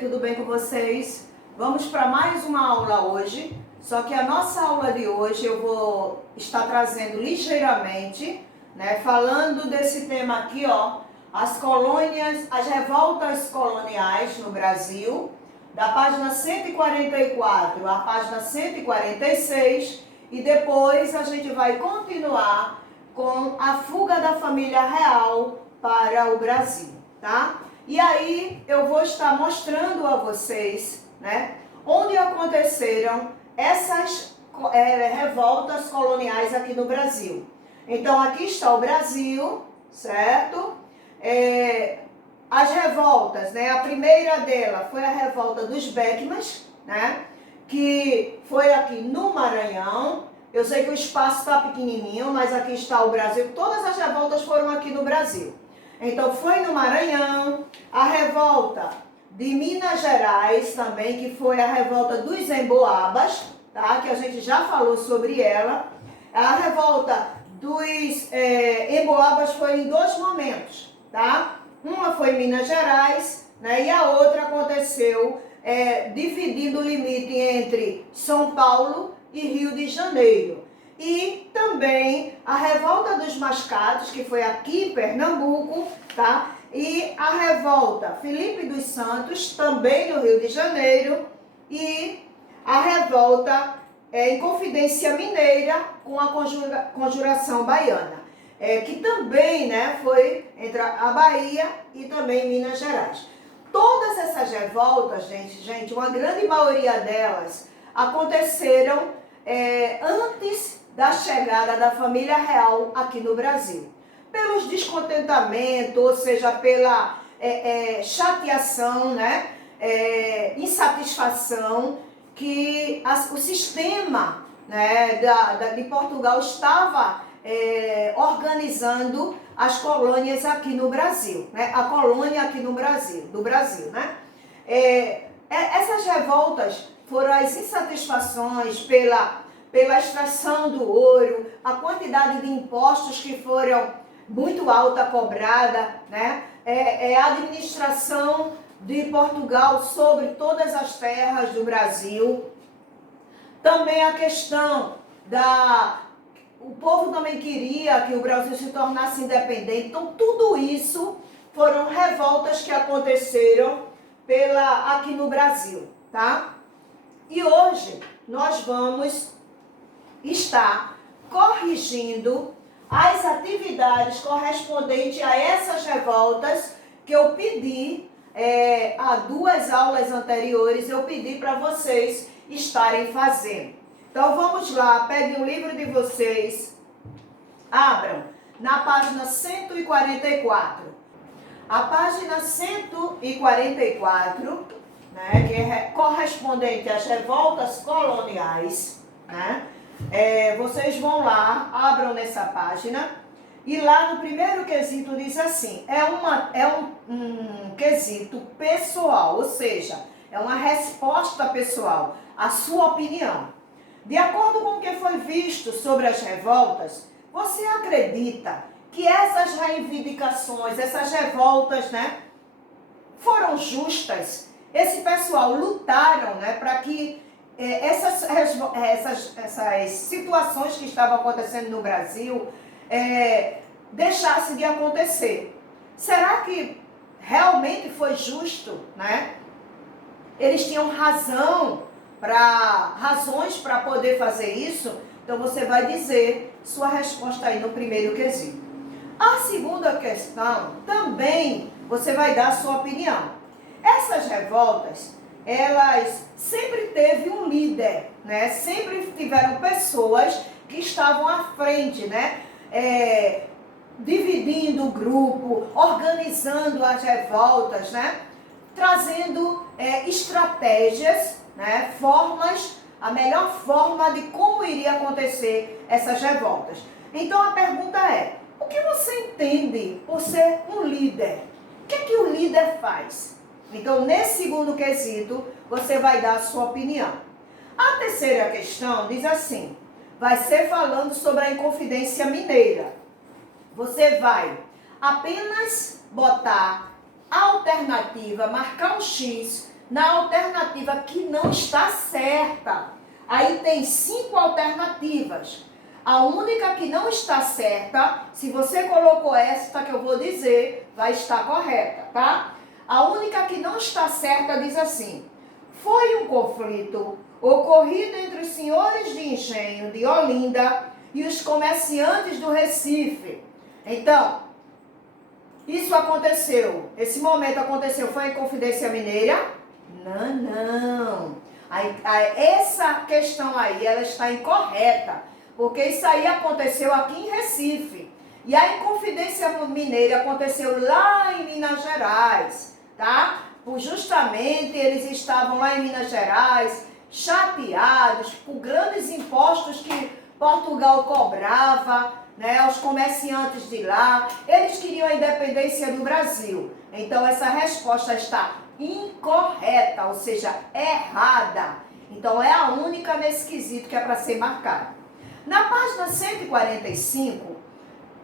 Tudo bem com vocês? Vamos para mais uma aula hoje, só que a nossa aula de hoje eu vou estar trazendo ligeiramente, falando desse tema aqui, ó, as colônias, as revoltas coloniais no Brasil, da página 144 à página 146, e depois a gente vai continuar com a fuga da família real para o Brasil, tá? E aí eu vou estar mostrando a vocês, onde aconteceram essas revoltas coloniais aqui no Brasil. Então aqui está o Brasil, certo? As revoltas, a primeira dela foi a revolta dos Beckmans, que foi aqui no Maranhão. Eu sei que o espaço está pequenininho, mas aqui está o Brasil. Todas as revoltas foram aqui no Brasil. Então foi no Maranhão, a revolta de Minas Gerais também, que foi a revolta dos Emboabas, tá? Que a gente já falou sobre ela. A revolta dos Emboabas foi em dois momentos, tá? Uma foi em Minas Gerais, e a outra aconteceu dividindo o limite entre São Paulo e Rio de Janeiro. E também a revolta dos Mascates, que foi aqui em Pernambuco, tá? E a revolta Felipe dos Santos, também no Rio de Janeiro. E a revolta Inconfidência Mineira, com a Conjuração Baiana, que também foi entre a Bahia e também Minas Gerais. Todas essas revoltas, gente, uma grande maioria delas aconteceram antes da chegada da família real aqui no Brasil. Pelos descontentamentos, ou seja, pela chateação, insatisfação que o sistema de Portugal estava organizando as colônias aqui no Brasil, a colônia aqui no Brasil, do Brasil, essas revoltas foram as insatisfações pela extração do ouro, a quantidade de impostos que foram muito alta cobrada, a administração de Portugal sobre todas as terras do Brasil. Também a questão o povo também queria que o Brasil se tornasse independente. Então tudo isso foram revoltas que aconteceram aqui no Brasil, tá? E hoje nós vamos estar corrigindo as atividades correspondentes a essas revoltas que eu pedi há duas aulas anteriores, eu pedi para vocês estarem fazendo. Então vamos lá, peguem o livro de vocês, abram na página 144. A página 144, que é correspondente às revoltas coloniais, vocês vão lá, abram nessa página, e lá no primeiro quesito diz assim, é um quesito pessoal, ou seja, é uma resposta pessoal, a sua opinião. De acordo com o que foi visto sobre as revoltas, você acredita que essas reivindicações, essas revoltas, foram justas? Esse pessoal lutaram, para que essas situações que estavam acontecendo no Brasil deixassem de acontecer. Será que realmente foi justo, Eles tinham razões para poder fazer isso? Então você vai dizer sua resposta aí no primeiro quesito. A segunda questão, também você vai dar a sua opinião. Essas revoltas, elas sempre teve um líder, Sempre tiveram pessoas que estavam à frente, dividindo o grupo, organizando as revoltas, Trazendo estratégias, formas, a melhor forma de como iria acontecer essas revoltas. Então a pergunta é, o que você entende por ser um líder? O que o líder faz? Então, nesse segundo quesito, você vai dar a sua opinião. A terceira questão diz assim, vai ser falando sobre a Inconfidência Mineira. Você vai apenas botar a alternativa, marcar um X na alternativa que não está certa. Aí tem 5 alternativas. A única que não está certa, se você colocou esta que eu vou dizer, vai estar correta, tá? A única que não está certa diz assim: foi um conflito ocorrido entre os senhores de engenho de Olinda e os comerciantes do Recife. Então, isso aconteceu, esse momento aconteceu, foi em Confidência Mineira? Não. Essa questão aí, ela está incorreta, porque isso aí aconteceu aqui em Recife. E a Inconfidência Mineira aconteceu lá em Minas Gerais, tá? Justamente eles estavam lá em Minas Gerais, chateados por grandes impostos que Portugal cobrava, né, aos comerciantes de lá. Eles queriam a independência do Brasil. Então essa resposta está incorreta, ou seja, errada. Então é a única nesse quesito que é para ser marcada. Na página 145,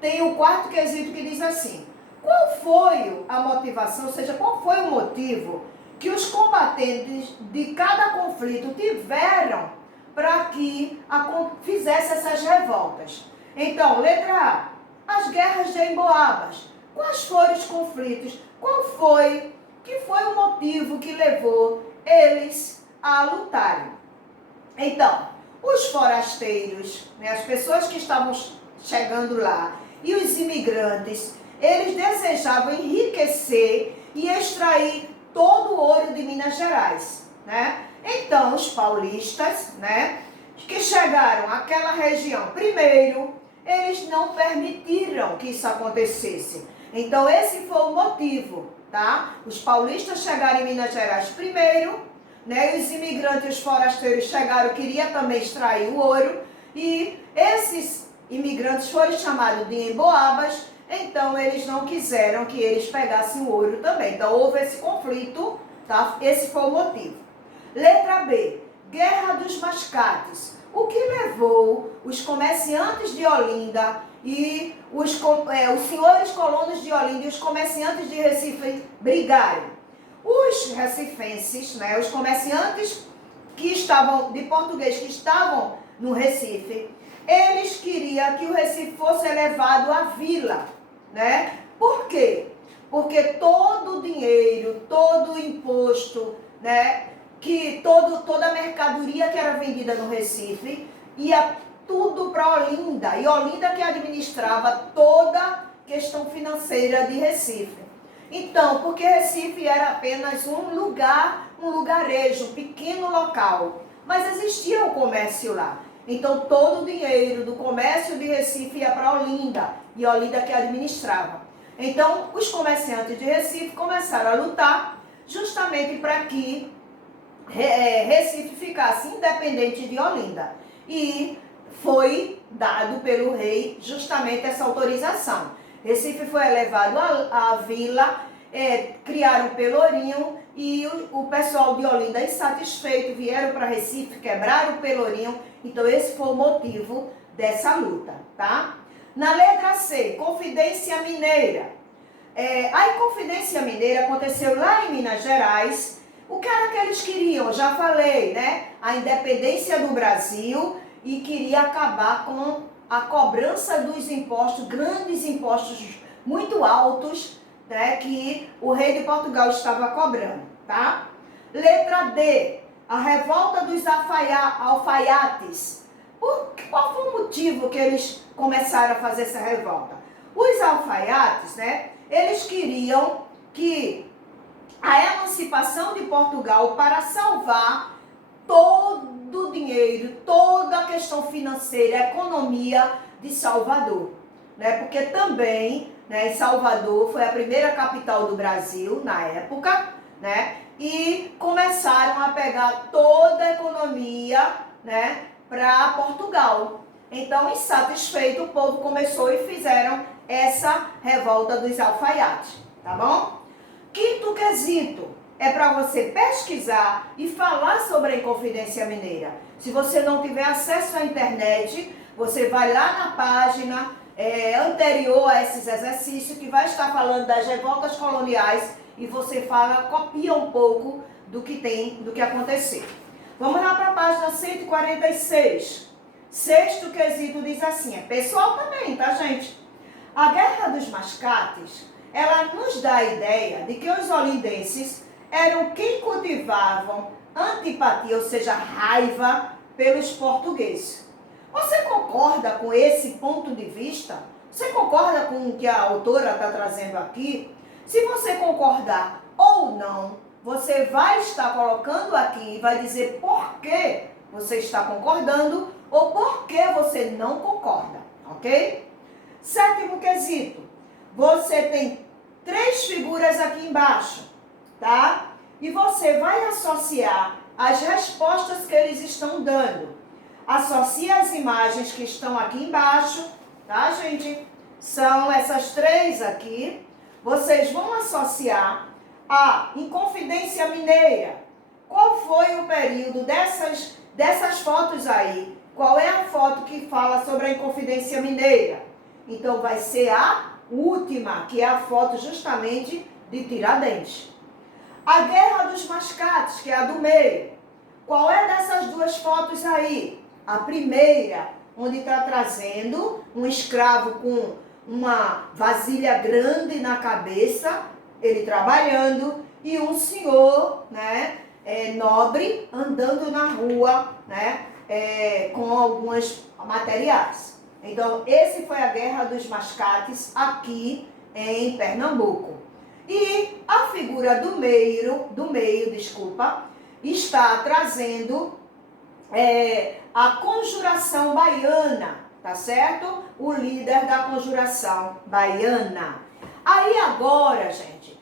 tem o quarto quesito que diz assim: qual foi a motivação, ou seja, qual foi o motivo que os combatentes de cada conflito tiveram para que fizesse essas revoltas? Então, letra A, as guerras de Emboabas. Quais foram os conflitos? Que foi o motivo que levou eles a lutarem? Então, os forasteiros, né, as pessoas que estavam chegando lá, e os imigrantes, eles desejavam enriquecer e extrair todo o ouro de Minas Gerais, né? Então, os paulistas, né, que chegaram àquela região primeiro, eles não permitiram que isso acontecesse. Então, esse foi o motivo, tá? Os paulistas chegaram em Minas Gerais primeiro, né? Os imigrantes e os forasteiros chegaram, queriam também extrair o ouro, e esses imigrantes foram chamados de emboabas, então eles não quiseram que eles pegassem o ouro também. Então, houve esse conflito, tá? Esse foi o motivo. Letra B, Guerra dos Mascates. O que levou os comerciantes de Olinda e os senhores colonos de Olinda e os comerciantes de Recife brigarem? Os recifenses, né, os comerciantes que estavam, de português, que estavam no Recife, eles queriam que o Recife fosse elevado à vila, né? Por quê? Porque todo o dinheiro, todo o imposto, né, toda a mercadoria que era vendida no Recife ia tudo para Olinda, e Olinda que administrava toda a questão financeira de Recife. Então, porque Recife era apenas um lugarejo, um pequeno local, mas existia o comércio lá. Então, todo o dinheiro do comércio de Recife ia para Olinda, e Olinda que administrava. Então, os comerciantes de Recife começaram a lutar justamente para que Recife ficasse independente de Olinda. E foi dado pelo rei justamente essa autorização. Recife foi elevado à vila, criaram o Pelourinho, e o pessoal de Olinda, insatisfeito, vieram para Recife, quebraram o Pelourinho. Então esse foi o motivo dessa luta, tá? Na letra C, Confidência Mineira. A Inconfidência Mineira aconteceu lá em Minas Gerais. O que era que eles queriam? Eu já falei, né? A independência do Brasil, e queria acabar com a cobrança dos impostos, grandes impostos muito altos, né, que o rei de Portugal estava cobrando, tá? Letra D, a revolta dos alfaiates. Qual foi o motivo que eles começaram a fazer essa revolta? Os alfaiates, né, eles queriam que a emancipação de Portugal para salvar todo o dinheiro, toda a questão financeira, a economia de Salvador, né? Porque também, né, Salvador foi a primeira capital do Brasil na época, né? E começaram a pegar toda a economia, né, para Portugal. Então, insatisfeito, o povo começou e fizeram essa revolta dos alfaiates, tá bom? Quinto quesito é para você pesquisar e falar sobre a Inconfidência Mineira. Se você não tiver acesso à internet, você vai lá na página anterior a esses exercícios, que vai estar falando das revoltas coloniais, e você copia um pouco do que aconteceu. Vamos lá para a página 146. Sexto quesito diz assim, é pessoal também, tá, gente? A Guerra dos Mascates, ela nos dá a ideia de que os olindenses eram quem cultivavam antipatia, ou seja, raiva pelos portugueses. Você concorda com esse ponto de vista? Você concorda com o que a autora está trazendo aqui? Se você concordar ou não, você vai estar colocando aqui e vai dizer por que você está concordando ou por que você não concorda, ok? Sétimo quesito, você tem 3 figuras aqui embaixo, tá? E você vai associar as respostas que eles estão dando. Associe as imagens que estão aqui embaixo, tá, gente? São essas 3 aqui. Vocês vão associar a Inconfidência Mineira. Qual foi o período dessas fotos aí? Qual é a foto que fala sobre a Inconfidência Mineira? Então vai ser a última, que é a foto justamente de Tiradentes. A Guerra dos Mascates, que é a do meio. Qual é dessas 2 fotos aí? A primeira, onde está trazendo um escravo com uma vasilha grande na cabeça, ele trabalhando, e um senhor, né, nobre, andando na rua, né, com alguns materiais. Então, esse foi a Guerra dos Mascates aqui em Pernambuco. E a figura do meio, está trazendo a conjuração baiana, tá certo? O líder da conjuração baiana. Aí agora, gente,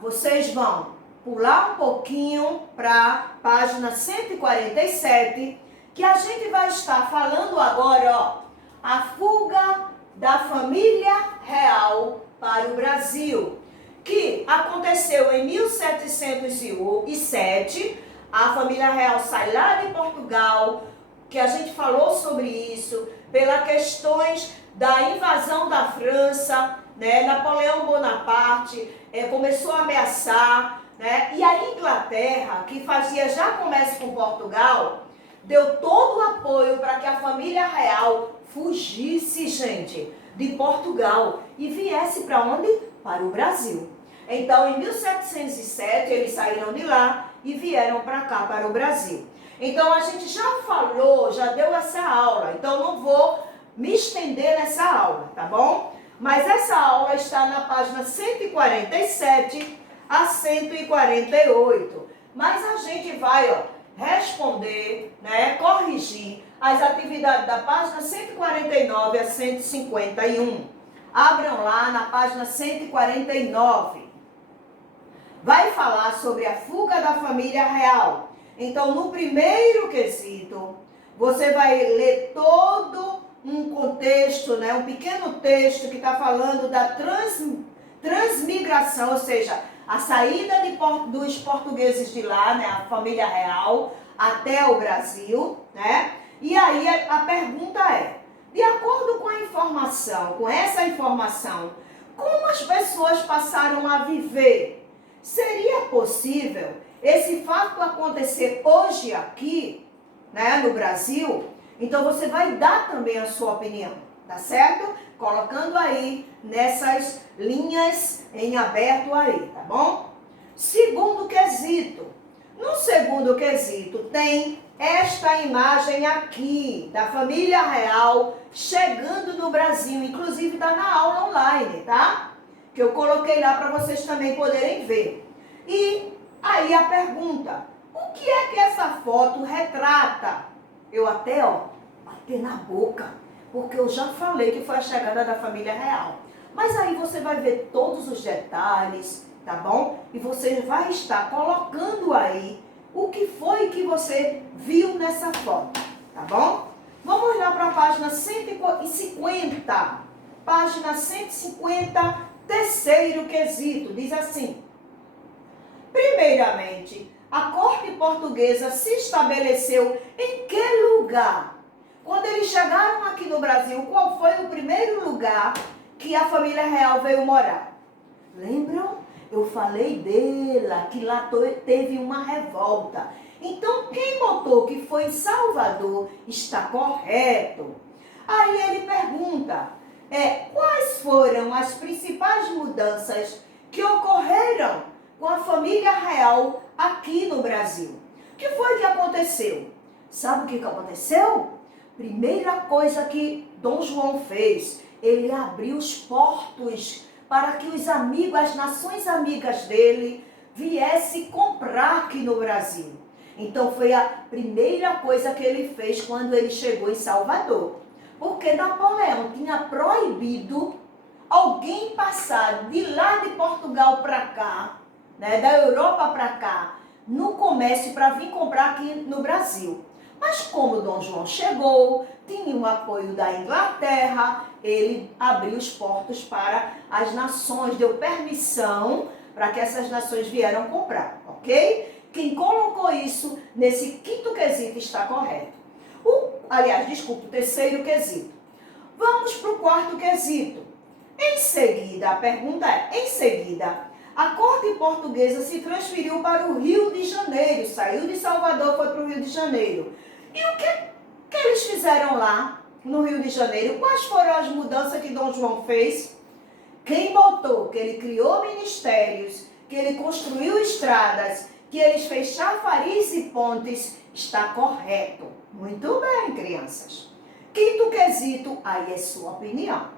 vocês vão pular um pouquinho para a página 147, que a gente vai estar falando agora, ó, a fuga da família real para o Brasil, que aconteceu em 1707, a família real sai lá de Portugal, que a gente falou sobre isso, pelas questões da invasão da França, né? Napoleão Bonaparte começou a ameaçar, né? E a Inglaterra, que fazia já comércio com Portugal, deu todo o apoio para que a família real fugisse, gente, de Portugal e viesse para onde? Para o Brasil. Então, em 1707, eles saíram de lá e vieram para cá, para o Brasil. Então, a gente já falou, já deu essa aula, então não vou me estender nessa aula, tá bom? Mas essa aula está na página 147 a 148. Mas a gente vai, ó, responder, né, corrigir as atividades da página 149 a 151. Abram lá na página 149. Vai falar sobre a fuga da família real. Então, no primeiro quesito, você vai ler todo um contexto, né, um pequeno texto que está falando da transmigração, ou seja, a saída dos portugueses de lá, né, a família real, até o Brasil, né? E aí a pergunta é, de acordo com a informação, com essa informação, como as pessoas passaram a viver? Seria possível esse fato acontecer hoje aqui, né, no Brasil? Então você vai dar também a sua opinião, tá certo? Colocando aí nessas linhas em aberto aí, tá bom? Segundo quesito. No segundo quesito tem esta imagem aqui da família real chegando no Brasil, inclusive está na aula online, tá? Que eu coloquei lá para vocês também poderem ver. E aí a pergunta, o que é que essa foto retrata? Eu até, bati na boca, porque eu já falei que foi a chegada da família real. Mas aí você vai ver todos os detalhes, tá bom? E você vai estar colocando aí o que foi que você viu nessa foto, tá bom? Vamos lá para a página 150. Página 150, terceiro quesito, diz assim. Primeiramente, a corte portuguesa se estabeleceu em que lugar? Quando eles chegaram aqui no Brasil, qual foi o primeiro lugar que a família real veio morar? Lembram? Eu falei dela, que lá teve uma revolta. Então, quem botou que foi em Salvador está correto. Aí ele pergunta, quais foram as principais mudanças que ocorreram com a família real aqui no Brasil? O que foi que aconteceu? Sabe o que aconteceu? Primeira coisa que Dom João fez, ele abriu os portos para que os amigos, as nações amigas dele, viessem comprar aqui no Brasil. Então foi a primeira coisa que ele fez quando ele chegou em Salvador. Porque Napoleão tinha proibido alguém passar de lá de Portugal para cá, né, da Europa para cá, no comércio para vir comprar aqui no Brasil. Mas como Dom João chegou, tinha o apoio da Inglaterra, ele abriu os portos para as nações, deu permissão para que essas nações vieram comprar, ok? Quem colocou isso nesse quinto quesito está correto. O terceiro quesito. Vamos para o quarto quesito. Em seguida, a pergunta em seguida, a corte portuguesa se transferiu para o Rio de Janeiro, saiu de Salvador, foi para o Rio de Janeiro. E o que eles fizeram lá no Rio de Janeiro? Quais foram as mudanças que Dom João fez? Quem botou que ele criou ministérios, que ele construiu estradas, que eles fez chafariz e pontes, está correto. Muito bem, crianças. Quinto quesito, aí é sua opinião.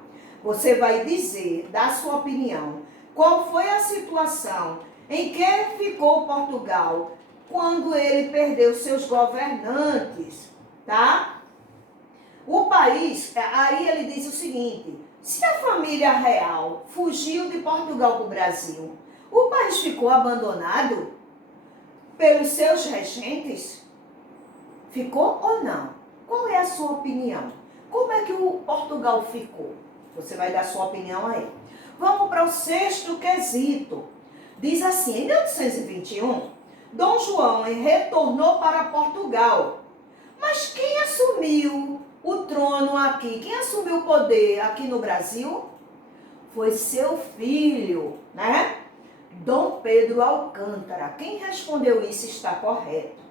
Você vai dizer, dar sua opinião, qual foi a situação em que ficou Portugal quando ele perdeu seus governantes, tá? O país, aí ele diz o seguinte, se a família real fugiu de Portugal para o Brasil, o país ficou abandonado pelos seus regentes? Ficou ou não? Qual é a sua opinião? Como é que o Portugal ficou? Você vai dar sua opinião aí. Vamos para o sexto quesito. Diz assim, em 1821, Dom João retornou para Portugal. Mas quem assumiu o trono aqui? Quem assumiu o poder aqui no Brasil? Foi seu filho, né? Dom Pedro Alcântara. Quem respondeu isso está correto.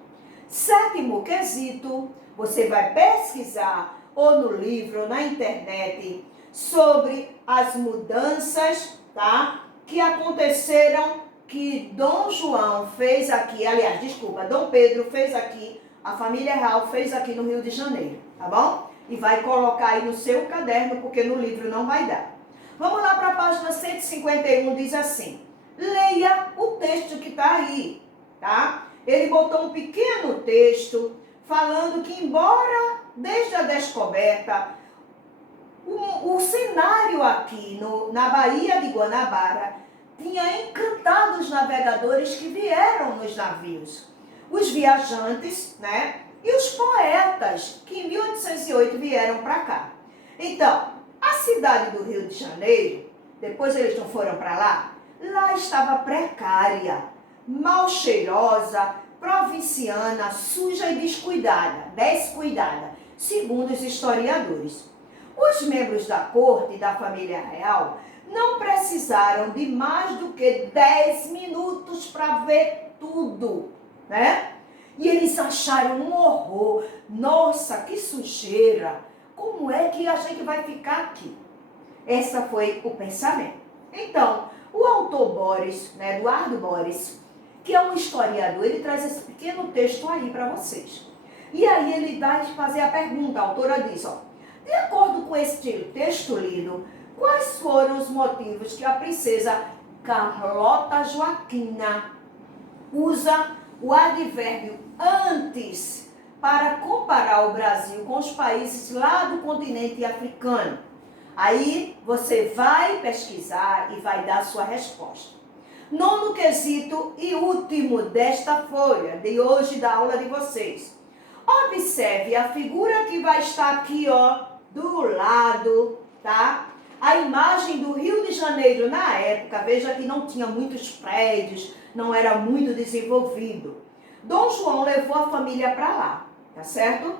Sétimo quesito, você vai pesquisar ou no livro ou na internet sobre as mudanças, tá? Que aconteceram, que Dom João fez aqui, Dom Pedro fez aqui, a família real fez aqui no Rio de Janeiro, tá bom? E vai colocar aí no seu caderno, porque no livro não vai dar. Vamos lá para a página 151, diz assim, leia o texto que está aí, tá? Ele botou um pequeno texto falando que, embora desde a descoberta, o cenário aqui na Baía de Guanabara tinha encantado os navegadores que vieram nos navios. Os viajantes, né? E os poetas que em 1808 vieram para cá. Então, a cidade do Rio de Janeiro, depois eles não foram para lá, lá estava precária, mal cheirosa, provinciana, suja e descuidada, segundo os historiadores. Os membros da corte e da família real não precisaram de mais do que 10 minutos para ver tudo, né? E eles acharam um horror. Nossa, que sujeira! Como é que a gente vai ficar aqui? Esse foi o pensamento. Então, o autor Borges, né, Eduardo Borges, que é um historiador, ele traz esse pequeno texto aí para vocês. E aí ele vai fazer a pergunta, a autora diz, ó, de acordo com este texto lido, quais foram os motivos que a princesa Carlota Joaquina usa o advérbio antes para comparar o Brasil com os países lá do continente africano? Aí você vai pesquisar e vai dar a sua resposta. Nono quesito e último desta folha de hoje da aula de vocês. Observe a figura que vai estar aqui, ó, do lado, tá? A imagem do Rio de Janeiro na época, veja que não tinha muitos prédios, não era muito desenvolvido. Dom João levou a família para lá, tá certo?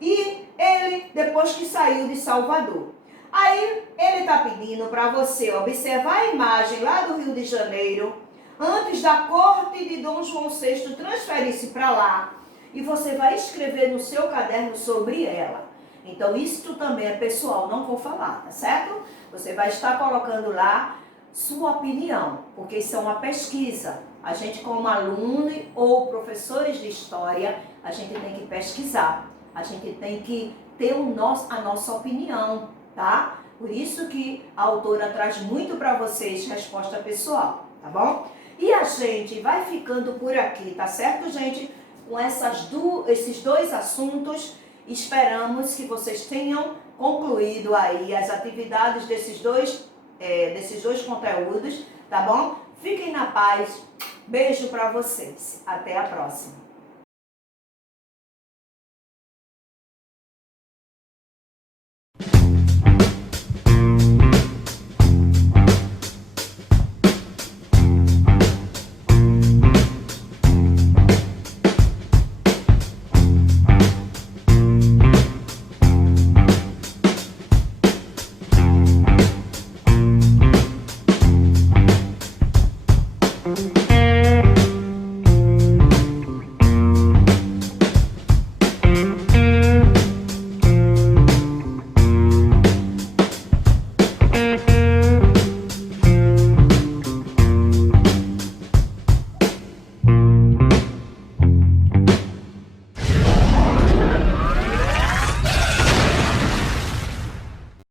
E Ele, depois que saiu de Salvador. Aí, ele está pedindo para você observar a imagem lá do Rio de Janeiro, antes da corte de Dom João VI transferir-se para lá, e você vai escrever no seu caderno sobre ela. Então, isso também é pessoal, não vou falar, tá certo? Você vai estar colocando lá sua opinião, porque isso é uma pesquisa. A gente, como aluno ou professores de história, a gente tem que pesquisar. A gente tem que ter a nossa opinião, tá? Por isso que a autora traz muito para vocês resposta pessoal, tá bom? E a gente vai ficando por aqui, tá certo, gente? Com esses dois assuntos, esperamos que vocês tenham concluído aí as atividades desses dois conteúdos, tá bom? Fiquem na paz. Beijo para vocês. Até a próxima.